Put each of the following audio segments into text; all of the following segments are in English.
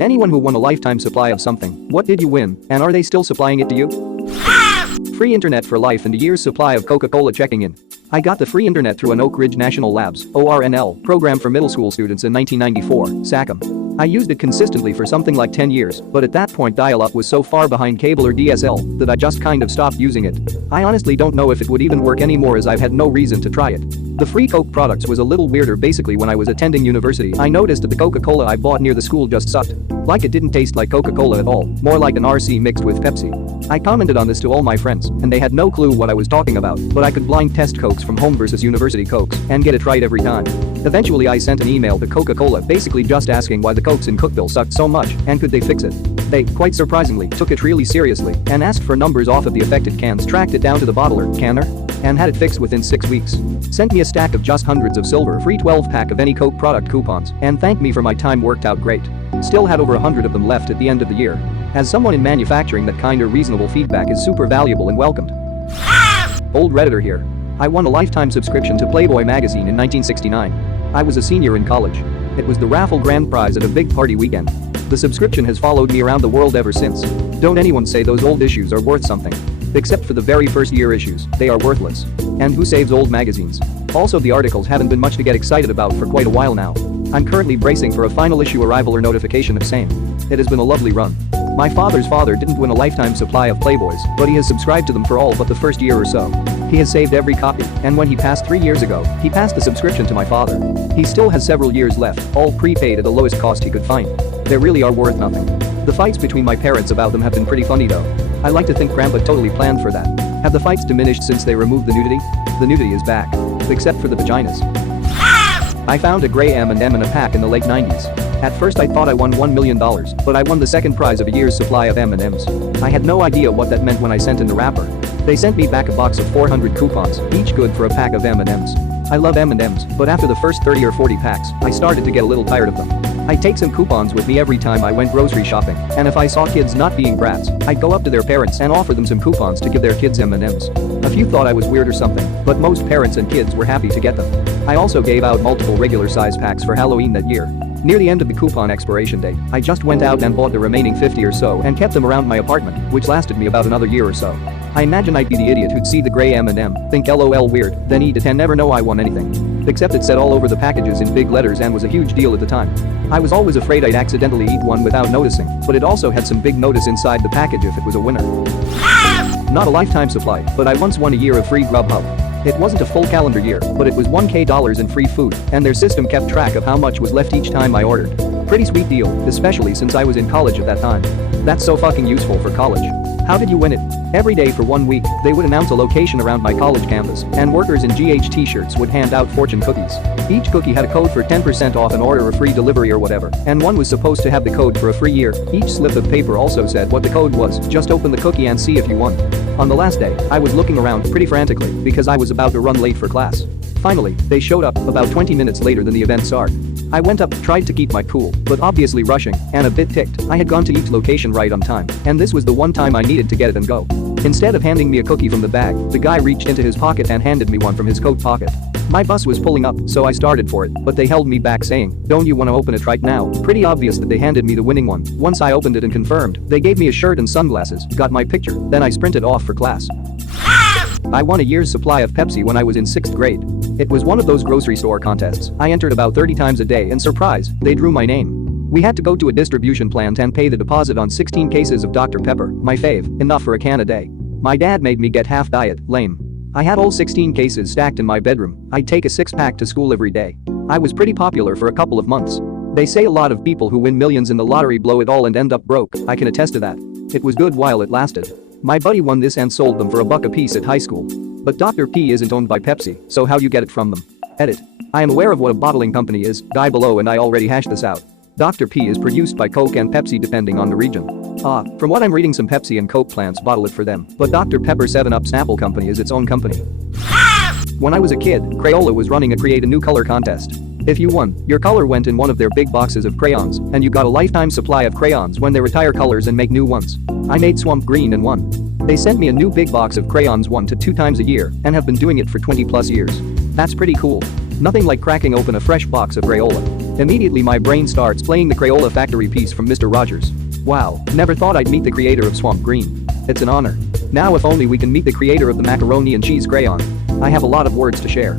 Anyone who won a lifetime supply of something, what did you win, and are they still supplying it to you? Free internet for life and a year's supply of Coca-Cola checking in. I got the free internet through an Oak Ridge National Labs (ORNL) program for middle school students in 1994, SACM. I used it consistently for something like 10 years, but at that point dial-up was so far behind cable or DSL that I just kind of stopped using it. I honestly don't know if it would even work anymore as I've had no reason to try it. The free Coke products was a little weirder. Basically, when I was attending university, I noticed that the Coca-Cola I bought near the school just sucked. Like it didn't taste like Coca-Cola at all, more like an RC mixed with Pepsi. I commented on this to all my friends, and they had no clue what I was talking about, but I could blind test Cokes from home versus university Cokes and get it right every time. Eventually I sent an email to Coca-Cola basically just asking why the Cokes in Cookeville sucked so much and could they fix it. They, quite surprisingly, took it really seriously and asked for numbers off of the affected cans, tracked it down to the bottler, canner, and had it fixed within 6 weeks. Sent me a stack of just hundreds of silver free 12-pack of any Coke product coupons and thanked me for my time. Worked out great. Still had over 100 of them left at the end of the year. As someone in manufacturing, that kind of reasonable feedback is super valuable and welcomed. Old Redditor here. I won a lifetime subscription to Playboy magazine in 1969. I was a senior in college. It was the raffle grand prize at a big party weekend. The subscription has followed me around the world ever since. Don't anyone say those old issues are worth something. Except for the very first year issues, they are worthless. And who saves old magazines? Also, the articles haven't been much to get excited about for quite a while now. I'm currently bracing for a final issue arrival or notification of same. It has been a lovely run. My father's father didn't win a lifetime supply of Playboys, but he has subscribed to them for all but the first year or so. He has saved every copy, and when he passed 3 years ago, he passed the subscription to my father. He still has several years left, all prepaid at the lowest cost he could find. They really are worth nothing. The fights between my parents about them have been pretty funny though. I like to think Grandpa totally planned for that. Have the fights diminished since they removed the nudity? The nudity is back. Except for the vaginas. I found a gray M&M in a pack in the late 90s. At first I thought I won $1 million, but I won the second prize of a year's supply of M&Ms. I had no idea what that meant when I sent in the wrapper. They sent me back a box of 400 coupons, each good for a pack of M&Ms. I love M&Ms, but after the first 30 or 40 packs, I started to get a little tired of them. I'd take some coupons with me every time I went grocery shopping, and if I saw kids not being brats, I'd go up to their parents and offer them some coupons to give their kids M&Ms. A few thought I was weird or something, but most parents and kids were happy to get them. I also gave out multiple regular size packs for Halloween that year. Near the end of the coupon expiration date, I just went out and bought the remaining 50 or so and kept them around my apartment, which lasted me about another year or so. I imagine I'd be the idiot who'd see the gray M&M, think LOL weird, then eat it and never know I won anything. Except it said all over the packages in big letters and was a huge deal at the time. I was always afraid I'd accidentally eat one without noticing, but it also had some big notice inside the package if it was a winner. Not a lifetime supply, but I once won a year of free Grubhub. It wasn't a full calendar year, but it was $1,000 in free food, and their system kept track of how much was left each time I ordered. Pretty sweet deal, especially since I was in college at that time. That's so fucking useful for college. How did you win it? Every day for 1 week, they would announce a location around my college campus, and workers in GH t-shirts would hand out fortune cookies. Each cookie had a code for 10% off an order or free delivery or whatever, and one was supposed to have the code for a free year. Each slip of paper also said what the code was. Just open the cookie and see if you won. On the last day, I was looking around pretty frantically because I was about to run late for class. Finally, they showed up about 20 minutes later than the event started. I went up, tried to keep my cool, but obviously rushing, and a bit ticked. I had gone to each location right on time, and this was the one time I needed to get it and go. Instead of handing me a cookie from the bag, the guy reached into his pocket and handed me one from his coat pocket. My bus was pulling up, so I started for it, but they held me back saying, "Don't you want to open it right now?" Pretty obvious that they handed me the winning one. Once I opened it and confirmed, they gave me a shirt and sunglasses, got my picture, then I sprinted off for class. I won a year's supply of Pepsi when I was in 6th grade. It was one of those grocery store contests. I entered about 30 times a day and surprise, they drew my name. We had to go to a distribution plant and pay the deposit on 16 cases of Dr. Pepper, my fave, enough for a can a day. My dad made me get half diet, lame. I had all 16 cases stacked in my bedroom. I'd take a 6-pack to school every day. I was pretty popular for a couple of months. They say a lot of people who win millions in the lottery blow it all and end up broke. I can attest to that. It was good while it lasted. My buddy won this and sold them for $1 a piece at high school. But Dr. P isn't owned by Pepsi, so how you get it from them? Edit. I am aware of what a bottling company is, guy below, and I already hashed this out. Dr. P is produced by Coke and Pepsi depending on the region. From what I'm reading, some Pepsi and Coke plants bottle it for them, but Dr. Pepper 7-Up Snapple Company is its own company. When I was a kid, Crayola was running a Create a New Color contest. If you won, your color went in one of their big boxes of crayons, and you got a lifetime supply of crayons when they retire colors and make new ones. I made Swamp Green and won. They sent me a new big box of crayons 1 to 2 times a year and have been doing it for 20 plus years. That's pretty cool. Nothing like cracking open a fresh box of Crayola. Immediately my brain starts playing the Crayola Factory piece from Mr. Rogers. Wow, never thought I'd meet the creator of Swamp Green. It's an honor. Now if only we can meet the creator of the macaroni and cheese crayon. I have a lot of words to share.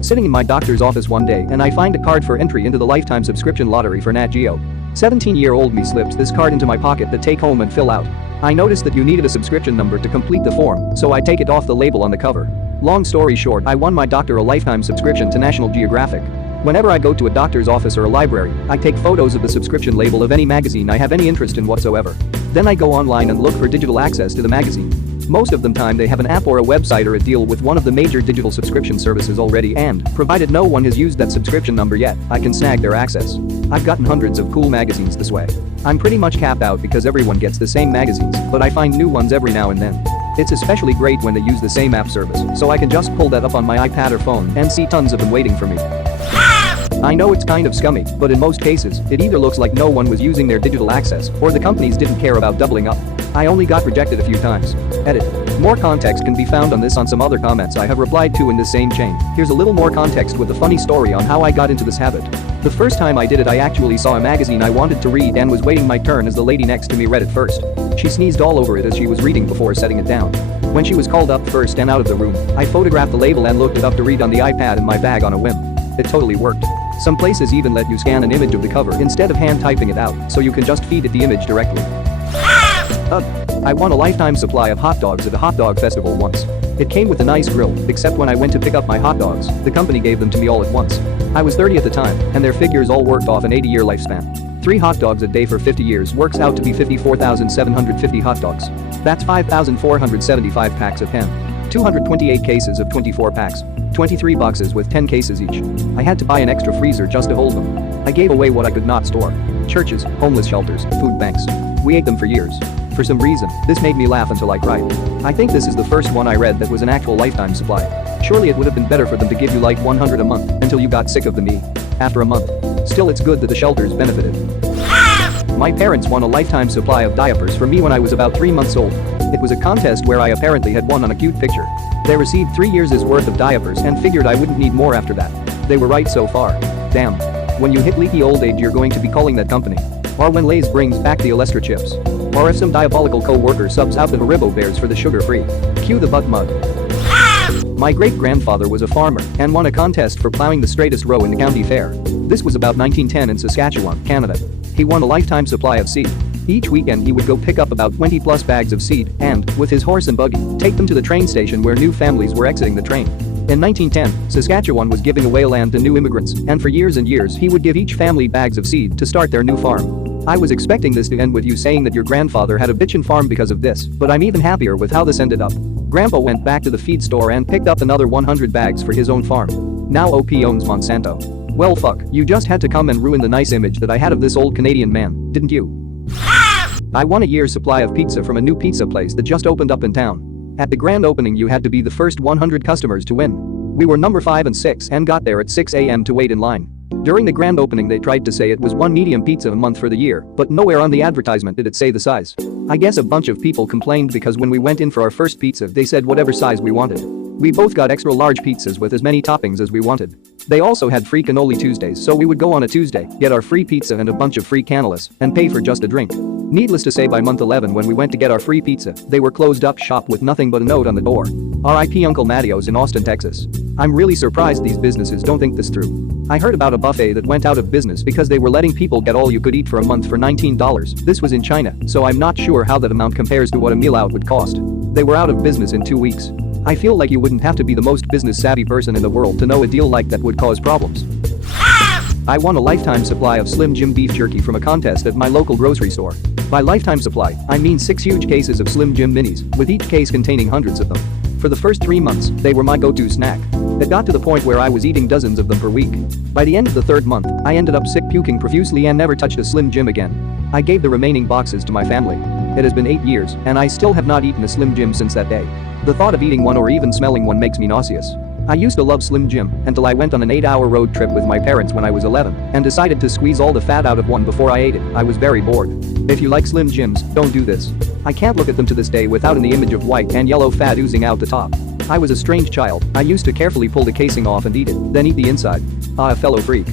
Sitting in my doctor's office one day and I find a card for entry into the lifetime subscription lottery for Nat Geo. 17-year-old me slips this card into my pocket to take home and fill out. I noticed that you needed a subscription number to complete the form, so I take it off the label on the cover. Long story short, I won my doctor a lifetime subscription to National Geographic. Whenever I go to a doctor's office or a library, I take photos of the subscription label of any magazine I have any interest in whatsoever. Then I go online and look for digital access to the magazine. Most of the time they have an app or a website or a deal with one of the major digital subscription services already, and, provided no one has used that subscription number yet, I can snag their access. I've gotten hundreds of cool magazines this way. I'm pretty much capped out because everyone gets the same magazines, but I find new ones every now and then. It's especially great when they use the same app service, so I can just pull that up on my iPad or phone and see tons of them waiting for me. I know it's kind of scummy, but in most cases, it either looks like no one was using their digital access or the companies didn't care about doubling up. I only got rejected a few times. Edit. More context can be found on this on some other comments I have replied to in this same chain. Here's a little more context with a funny story on how I got into this habit. The first time I did it, I actually saw a magazine I wanted to read and was waiting my turn as the lady next to me read it first. She sneezed all over it as she was reading before setting it down. When she was called up first and out of the room, I photographed the label and looked it up to read on the iPad in my bag on a whim. It totally worked. Some places even let you scan an image of the cover instead of hand typing it out, so you can just feed it the image directly. I won a lifetime supply of hot dogs at a hot dog festival once. It came with a nice grill, except when I went to pick up my hot dogs, the company gave them to me all at once. I was 30 at the time, and their figures all worked off an 80-year lifespan. 3 hot dogs a day for 50 years works out to be 54,750 hot dogs. That's 5,475 packs of pen. 228 cases of 24 packs. 23 boxes with 10 cases each. I had to buy an extra freezer just to hold them. I gave away what I could not store. Churches, homeless shelters, food banks. We ate them for years. For some reason, this made me laugh until I cried. I think this is the first one I read that was an actual lifetime supply. Surely it would have been better for them to give you like 100 a month until you got sick of them after a month. Still, it's good that the shelters benefited. My parents won a lifetime supply of diapers for me when I was about 3 months old. It was a contest where I apparently had won on a cute picture. They received 3 years' worth of diapers and figured I wouldn't need more after that. They were right so far. Damn. When you hit leaky old age, you're going to be calling that company. Or when Lay's brings back the Olestra chips. Or if some diabolical co-worker subs out the Haribo bears for the sugar-free. Cue the butt mug. My great-grandfather was a farmer and won a contest for plowing the straightest row in the county fair. This was about 1910 in Saskatchewan, Canada. He won a lifetime supply of seed. Each weekend he would go pick up about 20 plus bags of seed and, with his horse and buggy, take them to the train station where new families were exiting the train. In 1910, Saskatchewan was giving away land to new immigrants, and for years and years he would give each family bags of seed to start their new farm. I was expecting this to end with you saying that your grandfather had a bitchin' farm because of this, but I'm even happier with how this ended up. Grandpa went back to the feed store and picked up another 100 bags for his own farm. Now OP owns Monsanto. Well fuck, you just had to come and ruin the nice image that I had of this old Canadian man, didn't you? I won a year's supply of pizza from a new pizza place that just opened up in town. At the grand opening you had to be the first 100 customers to win. We were number 5 and 6 and got there at 6 a.m. to wait in line. During the grand opening they tried to say it was 1 medium pizza a month for the year, but nowhere on the advertisement did it say the size. I guess a bunch of people complained because when we went in for our first pizza they said whatever size we wanted. We both got extra large pizzas with as many toppings as we wanted. They also had free cannoli Tuesdays, so we would go on a Tuesday, get our free pizza and a bunch of free cannolis, and pay for just a drink. Needless to say, by month 11 when we went to get our free pizza, they were closed up shop with nothing but a note on the door. R.I.P. Uncle Matteo's in Austin, Texas. I'm really surprised these businesses don't think this through. I heard about a buffet that went out of business because they were letting people get all you could eat for a month for $19. This was in China, so I'm not sure how that amount compares to what a meal out would cost. They were out of business in 2 weeks. I feel like you wouldn't have to be the most business-savvy person in the world to know a deal like that would cause problems. I won a lifetime supply of Slim Jim beef jerky from a contest at my local grocery store. By lifetime supply, I mean 6 huge cases of Slim Jim minis, with each case containing hundreds of them. For the first 3 months, they were my go-to snack. It got to the point where I was eating dozens of them per week. By the end of the 3rd month, I ended up sick, puking profusely, and never touched a Slim Jim again. I gave the remaining boxes to my family. It has been 8 years, and I still have not eaten a Slim Jim since that day. The thought of eating one or even smelling one makes me nauseous. I used to love Slim Jim until I went on an 8-hour road trip with my parents when I was 11 and decided to squeeze all the fat out of one before I ate it. I was very bored. If you like Slim Jims, don't do this. I can't look at them to this day without the image of white and yellow fat oozing out the top. I was a strange child. I used to carefully pull the casing off and eat it, then eat the inside. Ah, a fellow freak.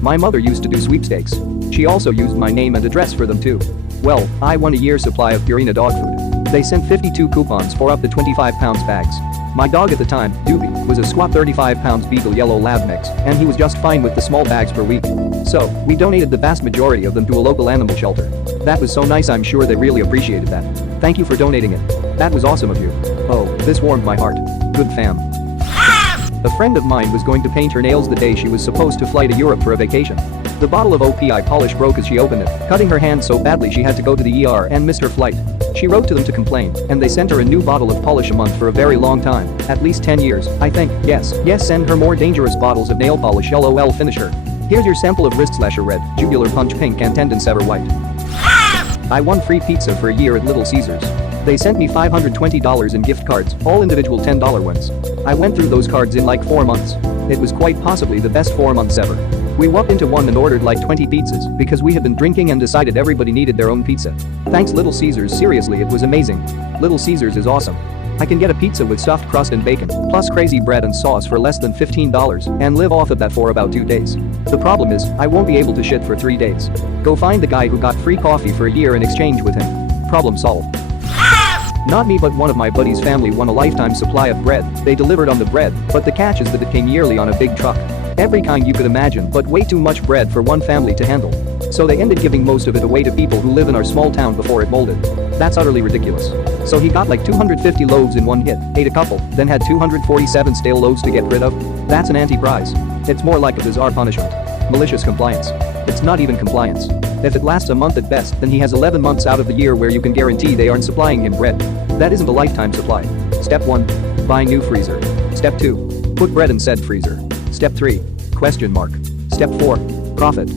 My mother used to do sweepstakes. She also used my name and address for them too. Well, I won a year's supply of Purina dog food. They sent 52 coupons for up to 25 pounds bags. My dog at the time, Doobie, was a squat 35 pounds Beagle Yellow Lab mix, and he was just fine with the small bags per week. So, we donated the vast majority of them to a local animal shelter. That was so nice, I'm sure they really appreciated that. Thank you for donating it. That was awesome of you. Oh, this warmed my heart. Good fam. A friend of mine was going to paint her nails the day she was supposed to fly to Europe for a vacation. The bottle of OPI polish broke as she opened it, cutting her hand so badly she had to go to the ER and missed her flight. She wrote to them to complain, and they sent her a new bottle of polish a month for a very long time, at least 10 years, I think. Yes, send her more dangerous bottles of nail polish, LOL, finish her. Here's your sample of wrist slasher red, jugular punch pink and tendon sever white. I won free pizza for a year at Little Caesars. They sent me $520 in gift cards, all individual $10 ones. I went through those cards in like 4 months. It was quite possibly the best 4 months ever. We walked into one and ordered like 20 pizzas because we had been drinking and decided everybody needed their own pizza. Thanks Little Caesars, seriously, it was amazing. Little Caesars is awesome. I can get a pizza with stuffed crust and bacon, plus crazy bread and sauce for less than $15 and live off of that for about 2 days. The problem is, I won't be able to shit for 3 days. Go find the guy who got free coffee for a year in exchange with him. Problem solved. Not me, but one of my buddy's family won a lifetime supply of bread. They delivered on the bread, but the catch is that it came yearly on a big truck. Every kind you could imagine, but way too much bread for one family to handle. So they ended giving most of it away to people who live in our small town before it molded. That's utterly ridiculous. So he got like 250 loaves in one hit, ate a couple, then had 247 stale loaves to get rid of. That's an anti-prize. It's more like a bizarre punishment. Malicious compliance. It's not even compliance. If it lasts a month at best, then he has 11 months out of the year where you can guarantee they aren't supplying him bread. That isn't a lifetime supply. Step 1. Buy new freezer. Step 2. Put bread in said freezer. Step 3. Question mark. Step 4. Profit.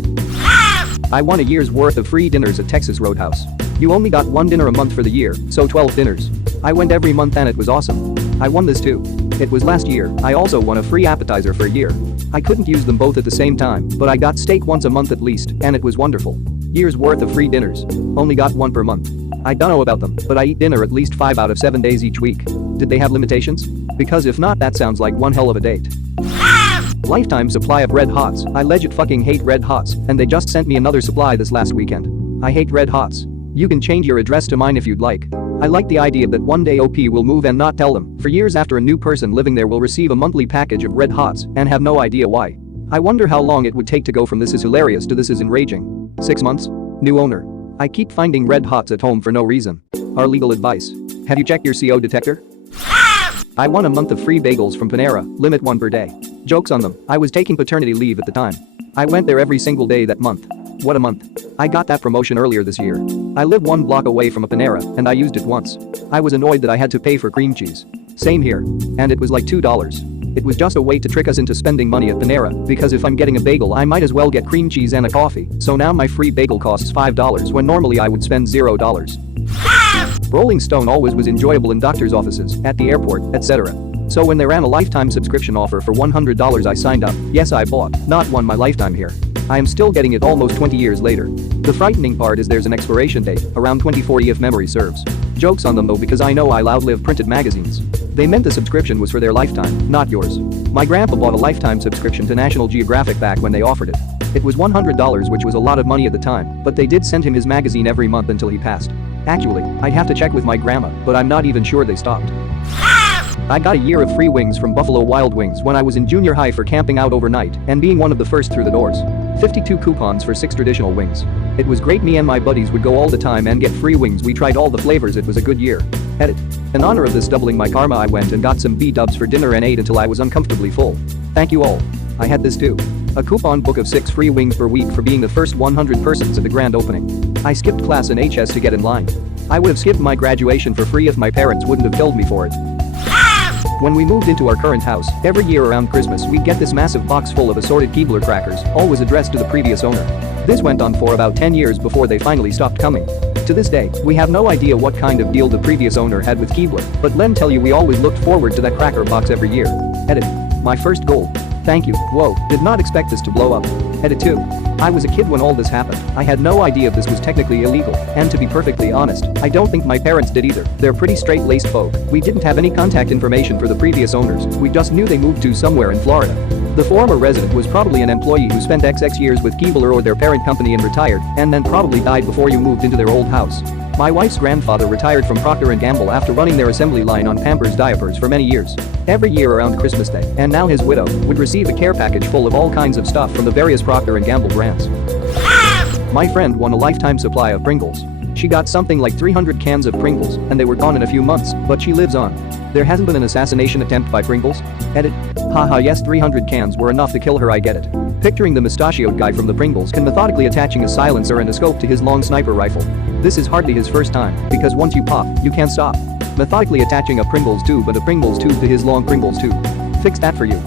I won a year's worth of free dinners at Texas Roadhouse. You only got 1 dinner a month for the year, so 12 dinners. I went every month and it was awesome. I won this too. It was last year. I also won a free appetizer for a year. I couldn't use them both at the same time, but I got steak once a month at least, and it was wonderful. Year's worth of free dinners. Only got 1 per month. I don't know about them, but I eat dinner at least 5 out of 7 days each week. Did they have limitations? Because if not, that sounds like one hell of a date. Lifetime supply of Red Hots. I legit fucking hate Red Hots, and they just sent me another supply this last weekend. I hate Red Hots. You can change your address to mine if you'd like. I like the idea that one day OP will move and not tell them. For years after, a new person living there will receive a monthly package of Red Hots and have no idea why. I wonder how long it would take to go from this is hilarious to this is enraging. 6 months? New owner. I keep finding Red Hots at home for no reason. Our legal advice. Have you checked your CO detector? I won a month of free bagels from Panera, limit 1 per day. Jokes on them, I was taking paternity leave at the time. I went there every single day that month. What a month. I got that promotion earlier this year. I live 1 block away from a Panera, and I used it once. I was annoyed that I had to pay for cream cheese. Same here. And it was like $2. It was just a way to trick us into spending money at Panera, because if I'm getting a bagel I might as well get cream cheese and a coffee, so now my free bagel costs $5 when normally I would spend $0. Rolling Stone always was enjoyable in doctor's offices, at the airport, etc. So when they ran a lifetime subscription offer for $100 I signed up. Yes, I bought, not won my lifetime here. I am still getting it almost 20 years later. The frightening part is there's an expiration date, around 2040 if memory serves. Jokes on them though, because I know I'll outlive printed magazines. They meant the subscription was for their lifetime, not yours. My grandpa bought a lifetime subscription to National Geographic back when they offered it. It was $100, which was a lot of money at the time, but they did send him his magazine every month until he passed. Actually, I'd have to check with my grandma, but I'm not even sure they stopped. I got a year of free wings from Buffalo Wild Wings when I was in junior high for camping out overnight and being one of the first through the doors. 52 coupons for 6 traditional wings. It was great, me and my buddies would go all the time and get free wings. We tried all the flavors, it was a good year. Edit. In honor of this doubling my karma, I went and got some B-dubs for dinner and ate until I was uncomfortably full. Thank you all. I had this too. A coupon book of 6 free wings per week for being the first 100 persons at the grand opening. I skipped class in HS to get in line. I would have skipped my graduation for free if my parents wouldn't have killed me for it. When we moved into our current house, every year around Christmas we'd get this massive box full of assorted Keebler crackers, always addressed to the previous owner. This went on for about 10 years before they finally stopped coming. To this day, we have no idea what kind of deal the previous owner had with Keebler, but let me tell you, we always looked forward to that cracker box every year. Edit. My first goal. Thank you. Whoa, did not expect this to blow up. Edit 2. I was a kid when all this happened. I had no idea this was technically illegal, and to be perfectly honest, I don't think my parents did either. They're pretty straight-laced folk. We didn't have any contact information for the previous owners. We just knew they moved to somewhere in Florida. The former resident was probably an employee who spent XX years with Keebler or their parent company and retired, and then probably died before you moved into their old house. My wife's grandfather retired from Procter & Gamble after running their assembly line on Pampers diapers for many years. Every year around Christmas Day, and now his widow would receive a care package full of all kinds of stuff from the various Procter & Gamble brands. My friend won a lifetime supply of Pringles. She got something like 300 cans of Pringles, and they were gone in a few months, but she lives on. There hasn't been an assassination attempt by Pringles? Edit. Haha, yes, 300 cans were enough to kill her, I get it. Picturing the mustachioed guy from the Pringles can methodically attaching a silencer and a scope to his long sniper rifle. This is hardly his first time, because once you pop, you can't stop. Methodically attaching a Pringles tube and a Pringles tube to his long Pringles tube. Fix that for you.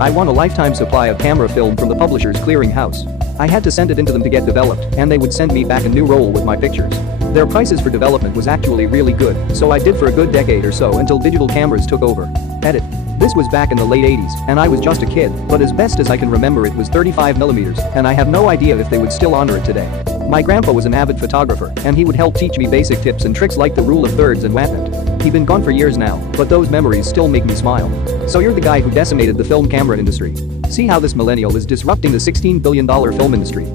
I won a lifetime supply of camera film from the publisher's clearinghouse. I had to send it into them to get developed, and they would send me back a new roll with my pictures. Their prices for development was actually really good, so I did for a good decade or so until digital cameras took over. Edit. This was back in the late 80s, and I was just a kid, but as best as I can remember it was 35mm, and I have no idea if they would still honor it today. My grandpa was an avid photographer, and he would help teach me basic tips and tricks like the rule of thirds and whatnot. He's been gone for years now, but those memories still make me smile. So you're the guy who decimated the film camera industry. See how this millennial is disrupting the $16 billion film industry.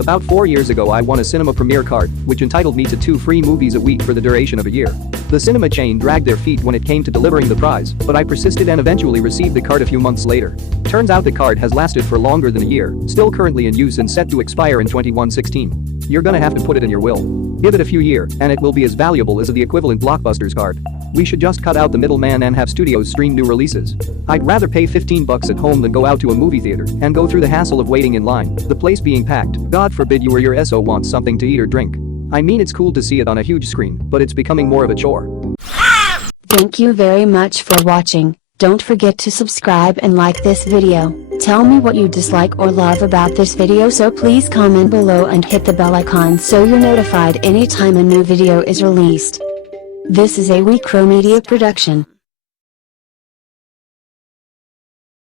About 4 years ago I won a cinema premiere card, which entitled me to 2 free movies a week for the duration of a year. The cinema chain dragged their feet when it came to delivering the prize, but I persisted and eventually received the card a few months later. Turns out the card has lasted for longer than a year, still currently in use and set to expire in 2116. You're gonna have to put it in your will. Give it a few years, and it will be as valuable as the equivalent Blockbusters card. We should just cut out the middleman and have studios stream new releases. I'd rather pay $15 at home than go out to a movie theater and go through the hassle of waiting in line, the place being packed. God forbid you or your SO wants something to eat or drink. I mean, it's cool to see it on a huge screen, but it's becoming more of a chore. Thank you very much for watching. Don't forget to subscribe and like this video. Tell me what you dislike or love about this video, so please comment below and hit the bell icon so you're notified anytime a new video is released. This is a WeCrow Media production.